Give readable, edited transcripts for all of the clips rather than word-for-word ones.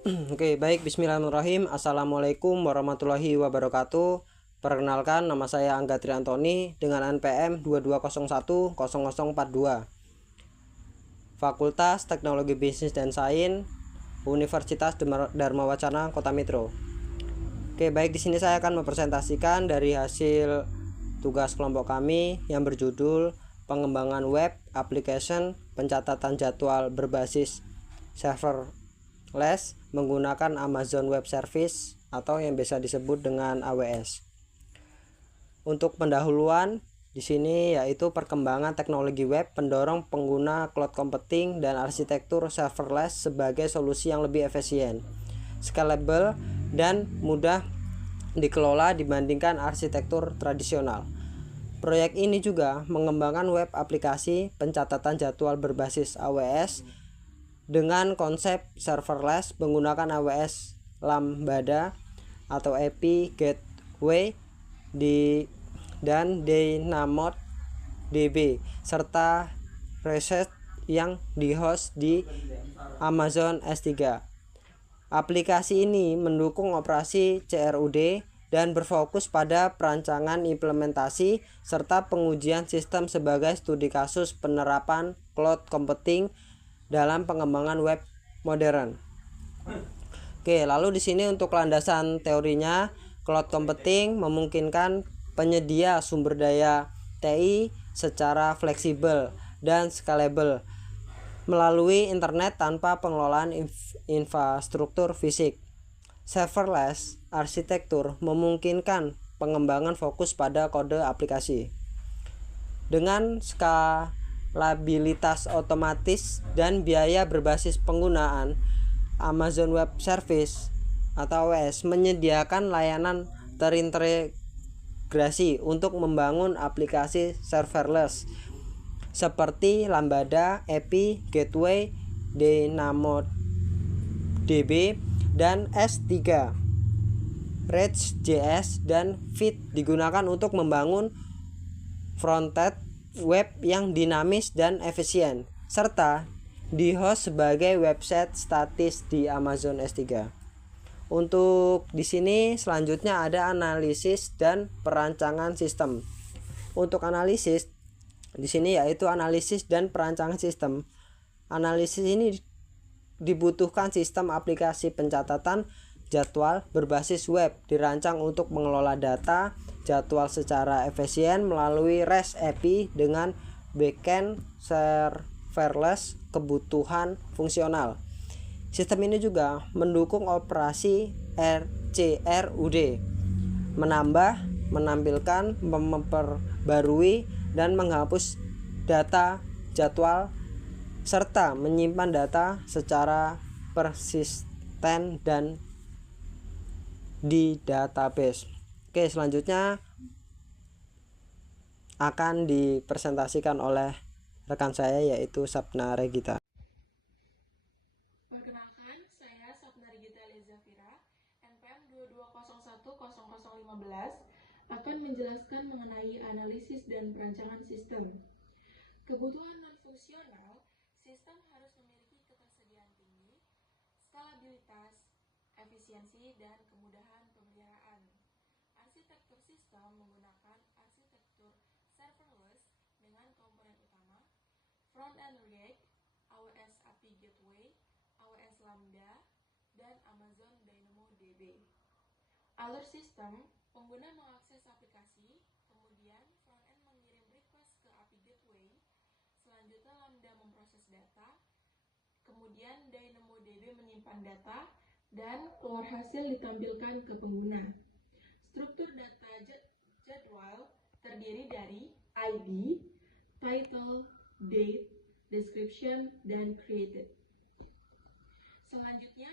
Oke, baik. Bismillahirrahmanirrahim. Assalamualaikum warahmatullahi wabarakatuh. Perkenalkan, nama saya Angga Triantoni dengan NPM 22010042. Fakultas Teknologi Bisnis dan Sains, Universitas Dharma Wacana, Kota Metro. Oke, baik, di sini saya akan mempresentasikan dari hasil tugas kelompok kami yang berjudul pengembangan web application pencatatan jadwal berbasis serverless menggunakan Amazon Web Service atau yang biasa disebut dengan AWS. Untuk pendahuluan di sini yaitu perkembangan teknologi web pendorong pengguna cloud computing dan arsitektur serverless sebagai solusi yang lebih efisien, scalable, dan mudah dikelola dibandingkan arsitektur tradisional. Proyek ini juga mengembangkan web aplikasi pencatatan jadwal berbasis AWS dengan konsep serverless menggunakan AWS Lambda atau API Gateway dan DynamoDB serta Reset yang dihost di Amazon S3. Aplikasi ini mendukung operasi CRUD dan berfokus pada perancangan implementasi serta pengujian sistem sebagai studi kasus penerapan cloud computing dalam pengembangan web modern. Oke, lalu di sini untuk landasan teorinya, cloud computing memungkinkan penyedia sumber daya TI secara fleksibel dan scalable melalui internet tanpa pengelolaan infrastruktur fisik. Serverless arsitektur memungkinkan pengembangan fokus pada kode aplikasi. Dengan skalabilitas otomatis dan biaya berbasis penggunaan, Amazon Web Service atau AWS menyediakan layanan terintegrasi untuk membangun aplikasi serverless seperti Lambda, API Gateway, DynamoDB, dan S3. React.js dan Vite digunakan untuk membangun frontend web yang dinamis dan efisien, serta di-host sebagai website statis di Amazon S3. Untuk di sini selanjutnya ada analisis dan perancangan sistem. Untuk analisis di sini yaitu analisis dan perancangan sistem. Analisis ini dibutuhkan sistem aplikasi pencatatan jadwal berbasis web dirancang untuk mengelola data jadwal secara efisien melalui REST API dengan backend serverless kebutuhan fungsional. Sistem ini juga mendukung operasi CRUD, menambah, menampilkan, memperbarui, dan menghapus data jadwal serta menyimpan data secara persisten dan di database. Oke, selanjutnya akan dipresentasikan oleh rekan saya yaitu Sapna Regita. Perkenalkan, saya Sapna Regita Lezafira, NPM 22010015, akan menjelaskan mengenai analisis dan perancangan sistem. Kebutuhan non-fungsional, sistem harus memiliki ketersediaan tinggi, skalabilitas, efisiensi, dan kemudahan pemeliharaan. Arsitektur sistem menggunakan arsitektur serverless dengan komponen utama, front-end React, AWS API Gateway, AWS Lambda, dan Amazon DynamoDB. Alur sistem, pengguna mengakses aplikasi, kemudian front-end mengirim request ke API Gateway, selanjutnya Lambda memproses data, kemudian DynamoDB menyimpan data, dan keluar hasil ditampilkan ke pengguna. Struktur data jadwal terdiri dari ID, title, date, description, dan created. Selanjutnya,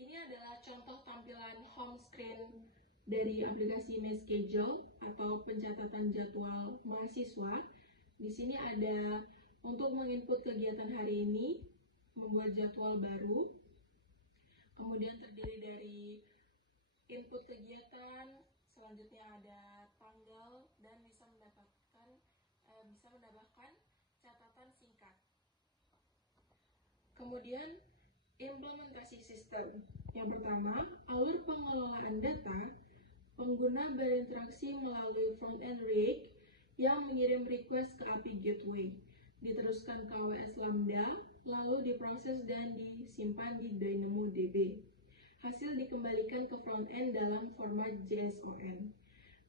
ini adalah contoh tampilan home screen dari aplikasi MySchedule atau pencatatan jadwal mahasiswa. Di sini ada untuk menginput kegiatan hari ini, membuat jadwal baru, kemudian terdiri dari input kegiatan, selanjutnya ada tanggal, dan bisa menambahkan catatan singkat. Kemudian Implementasi sistem. Yang pertama, alur pengelolaan data. Pengguna berinteraksi melalui front-end rig yang mengirim request ke API Gateway, diteruskan ke AWS Lambda, lalu diproses dan disimpan di DynamoDB. Hasil dikembalikan ke front-end dalam format JSON.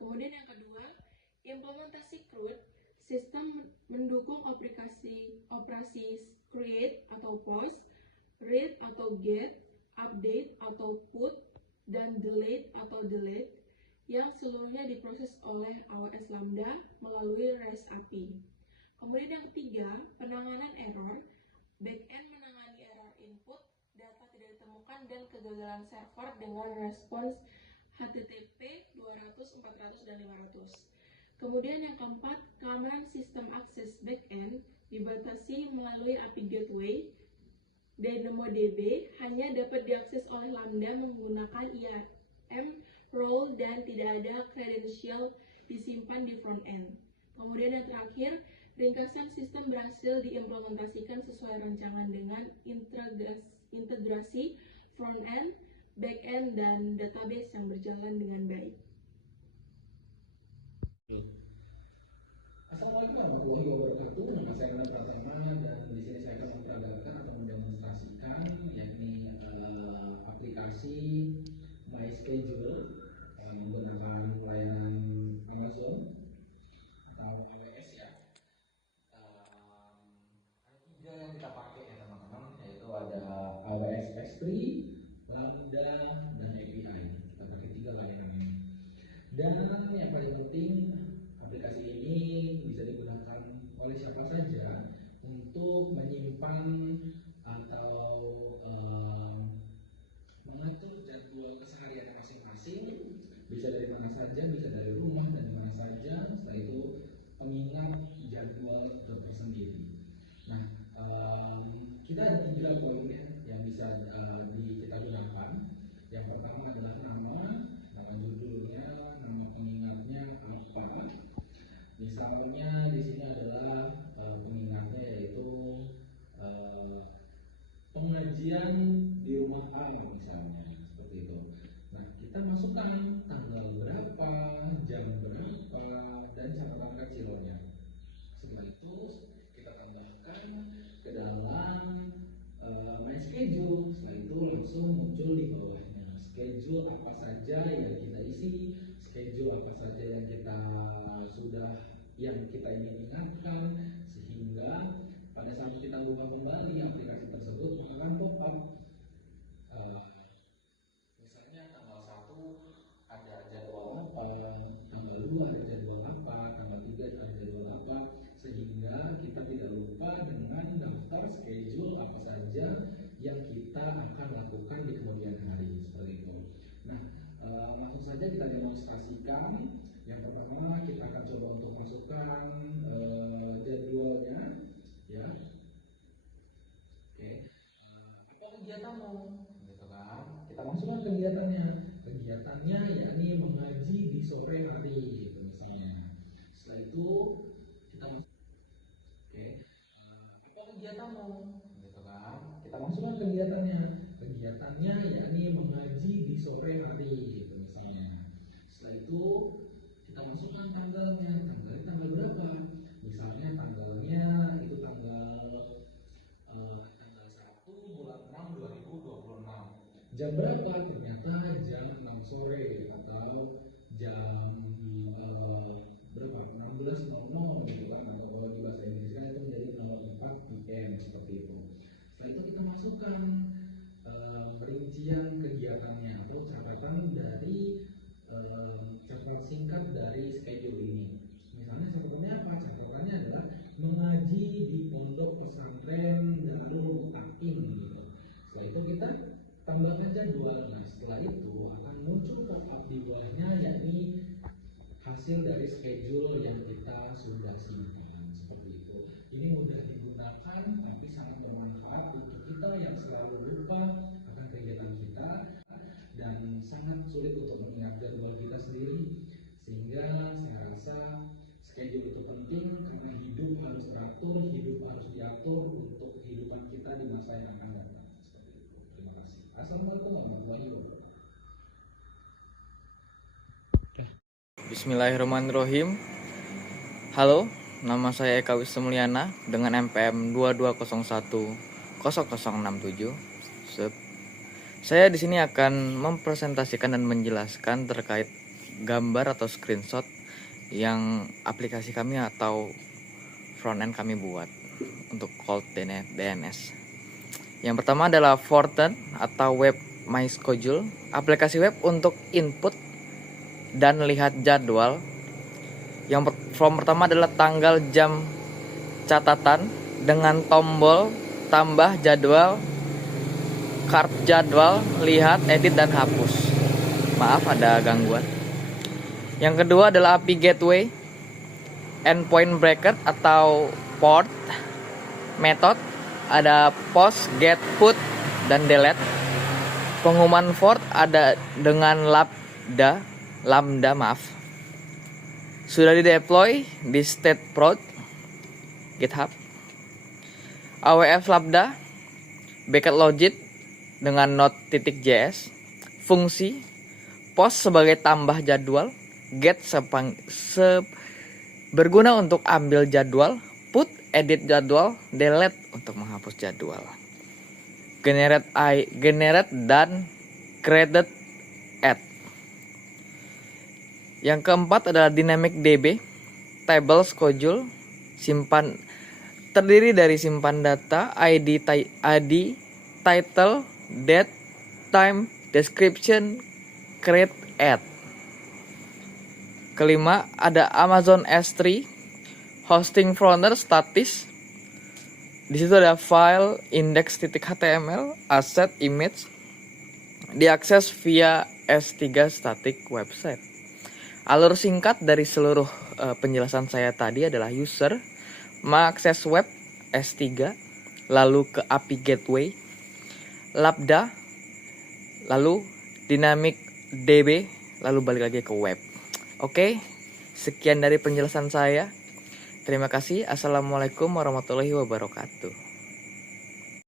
Kemudian yang kedua, implementasi CRUD. Sistem mendukung operasi create atau post, read atau get, update atau put, dan delete atau delete yang seluruhnya diproses oleh AWS Lambda melalui REST API. Kemudian yang ketiga, penanganan error. Backend menangani error input, data tidak ditemukan, dan kegagalan server dengan respons HTTP 200, 400, dan 500. Kemudian yang keempat, keamanan sistem akses backend dibatasi melalui API Gateway. DynamoDB hanya dapat diakses oleh Lambda menggunakan IAM role dan tidak ada credential disimpan di front-end. Kemudian yang terakhir, ringkasan sistem berhasil diimplementasikan sesuai rancangan dengan integrasi front-end, back-end, dan database yang berjalan dengan baik. Assalamualaikum warahmatullahi wabarakatuh. Nama saya Nana Pratama dan di sini saya akan memperagakan atau mendemonstrasikan yakni aplikasi MySchedule menggunakan layanan Amazon atau AWS ya. Ada tiga yang kita pakai ya teman-teman, yaitu ada AWS S3, Lambda, dan API. Kita pakai tiga layanan ini. Dan yang paling penting, aplikasi ini bisa digunakan oleh siapa saja untuk menyimpan atau mengatur jadwal keseharian masing-masing, bisa dari mana saja, bisa dari rumah dan mana saja. Setelah itu pengingat jadwal tersendiri. Nah, kita ada tiga poin yang bisa kita gunakan. Yang pertama adalah nama judulnya, nama pengingatnya apa. Misalnya di sini adalah pengingatnya yaitu pengajian di rumah A misalnya seperti itu. Nah, kita masukkan tanggal berapa, jam berapa, dan catatan kecilnya. Setelah itu kita tambahkan ke dalam MySchedule. Setelah itu langsung muncul di bawahnya schedule apa saja yang kita isi, schedule apa saja yang kita ingin ingatkan, sehingga pada saat kita buka kembali aplikasi tersebut akan pop up misalnya tanggal 1 ada jadwal apa, tanggal 2 ada jadwal apa, tanggal 3 ada jadwal apa, sehingga kita tidak lupa dengan daftar schedule apa saja yang kita akan lakukan di kemudian hari seperti itu. Nah, langsung saja kita demonstrasikan. Yang pertama kita akan coba untuk masukkan jadwalnya, ya. Oke, apa kegiatanmu, gitu kan? Kita masukkan kegiatannya. Kegiatannya yakni mengaji di sore hari, gitu misalnya. Setelah itu kita oke, apa kegiatanmu, gitu kan? Kita masukkan kegiatannya. Kegiatannya yakni mengaji di sore hari, gitu misalnya. Setelah itu kita masukkan tanggalnya. Tanggal berapa? Misalnya tanggalnya itu tanggal 1 bulan 6 2026. Jam berapa? Ternyata jam 6 sore atau jam berapa? 16.00 gitu kan, atau kalau di bahasa Inggris kan itu menjadi 4 PM seperti itu. Setelah itu kita masukkan perincian kegiatannya atau catatan dari catatan singkat dari schedule ini. Misalnya catatannya apa? Catatannya adalah mengaji di pondok pesantren Darul Aqim gitu. Setelah itu kita tambahkan jadwal. Nah, setelah itu akan muncul pop-up di bawahnya yakni hasil dari schedule yang kita sudah simpan seperti itu. Ini mudah digunakan tapi sangat bermanfaat untuk kita yang selalu lupa akan kegiatan kita dan sangat sulit untuk mengingat jadwal kita sendiri, sehingga saya rasa schedule itu penting karena hidup harus teratur, hidup harus diatur untuk kehidupan kita di masa yang akan datang seperti itu. Bismillahirrahmanirrahim. Halo, nama saya Eka Wismulyana dengan NPM 22010067. Saya di sini akan mempresentasikan dan menjelaskan terkait gambar atau screenshot yang aplikasi kami atau front end kami buat untuk Cold DNS. Yang pertama adalah Forten atau Web My Schedule, aplikasi web untuk input dan lihat jadwal. Yang form pertama adalah tanggal jam catatan dengan tombol tambah jadwal, card jadwal, lihat, edit, dan hapus. Maaf ada gangguan. Yang kedua adalah API Gateway, Endpoint Bracket atau port, method, ada post, get, put, dan delete. Pengumuman port ada dengan lambda sudah di deploy di state prod GitHub. AWS Lambda bucket logic dengan node.js, fungsi post sebagai tambah jadwal, get berguna untuk ambil jadwal, put edit jadwal, delete untuk menghapus jadwal, generate dan created add. Yang keempat adalah Dynamic DB, table schedule, terdiri dari simpan data, ID, title, date, time, description, create, add. Kelima ada Amazon S3, hosting fronter statis. Di situ ada file, index.html, asset, image, diakses via S3 static website. Alur singkat dari seluruh penjelasan saya tadi adalah user, mengakses web S3, lalu ke API Gateway, Lambda, lalu Dynamic DB, lalu balik lagi ke web. Oke, sekian dari penjelasan saya. Terima kasih. Assalamualaikum warahmatullahi wabarakatuh.